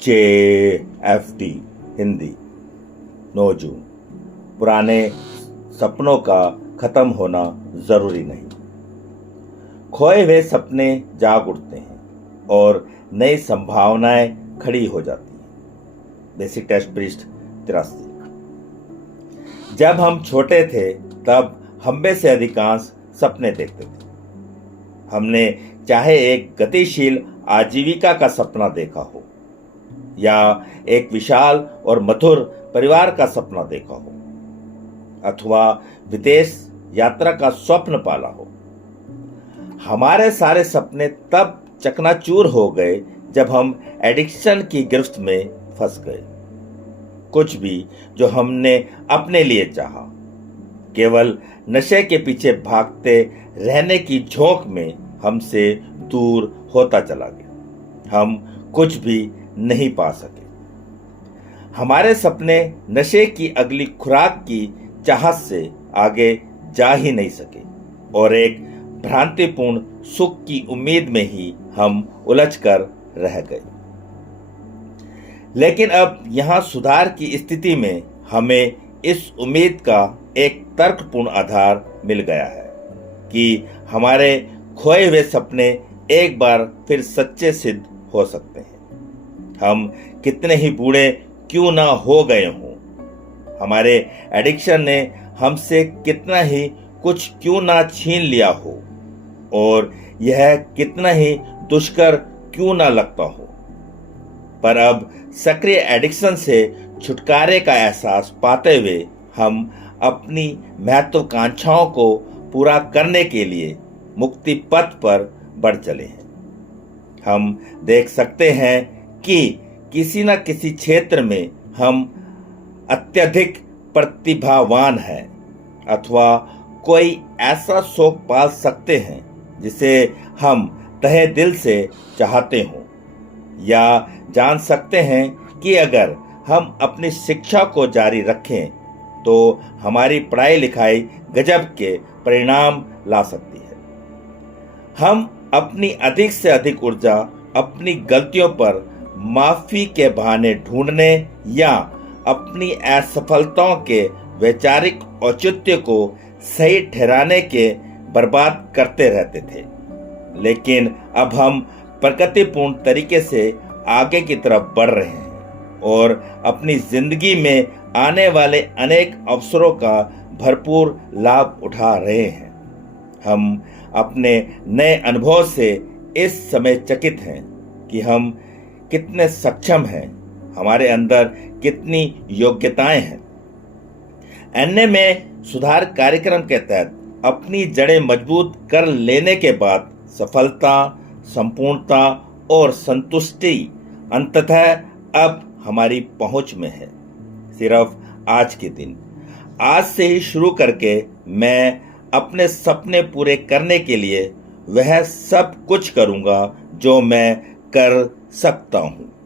JFD Hindi 9 जून। पुराने सपनों का खत्म होना जरूरी नहीं। खोए हुए सपने जाग उठते हैं और नई संभावनाएं खड़ी हो जाती हैं। बेसिक टेस्ट पृष्ठ 83। जब हम छोटे थे तब हम में से अधिकांश सपने देखते थे। हमने चाहे एक गतिशील आजीविका का सपना देखा हो या एक विशाल और मधुर परिवार का सपना देखा हो अथवा विदेश यात्रा का स्वप्न पाला हो। हमारे सारे सपने तब चकनाचूर हो गए जब हम एडिक्शन की गिरफ्त में फंस गए। कुछ भी जो हमने अपने लिए चाहा, केवल नशे के पीछे भागते रहने की झोंक में हमसे दूर होता चला गया। हम कुछ भी नहीं पा सके। हमारे सपने नशे की अगली खुराक की चाहत से आगे जा ही नहीं सके और एक भ्रांतिपूर्ण सुख की उम्मीद में ही हम उलझकर रह गए। लेकिन अब यहां सुधार की स्थिति में हमें इस उम्मीद का एक तर्कपूर्ण आधार मिल गया है कि हमारे खोए हुए सपने एक बार फिर सच्चे सिद्ध हो सकते हैं। हम कितने ही बूढ़े क्यों ना हो गए हों, हमारे एडिक्शन ने हमसे कितना ही कुछ क्यों ना छीन लिया हो और यह कितना ही दुष्कर क्यों ना लगता हो, पर अब सक्रिय एडिक्शन से छुटकारे का एहसास पाते हुए हम अपनी महत्वाकांक्षाओं को पूरा करने के लिए मुक्ति पथ पर बढ़ चले हैं। हम देख सकते हैं कि किसी न किसी क्षेत्र में हम अत्यधिक प्रतिभावान हैं अथवा कोई ऐसा शौक पाल सकते हैं जिसे हम तहे दिल से चाहते हों, या जान सकते हैं कि अगर हम अपनी शिक्षा को जारी रखें तो हमारी पढ़ाई लिखाई गजब के परिणाम ला सकती है। हम अपनी अधिक से अधिक ऊर्जा अपनी गलतियों पर माफी के बहाने ढूंढने या अपनी असफलताओं के वैचारिक औचित्य को सही ठहराने के बर्बाद करते रहते थे। लेकिन अब हम प्रगतिपूर्ण तरीके से आगे की तरफ बढ़ रहे हैं और अपनी जिंदगी में आने वाले अनेक अवसरों का भरपूर लाभ उठा रहे हैं। हम अपने नए अनुभव से इस समय चकित हैं कि हम कितने सक्षम हैं, हमारे अंदर कितनी योग्यताएं हैं। एनए में सुधार कार्यक्रम के तहत अपनी जड़ें मजबूत कर लेने के बाद सफलता, संपूर्णता और संतुष्टि अंततः अब हमारी पहुंच में है। सिर्फ आज के दिन, आज से ही शुरू करके मैं अपने सपने पूरे करने के लिए वह सब कुछ करूंगा जो मैं कर सकता हूं।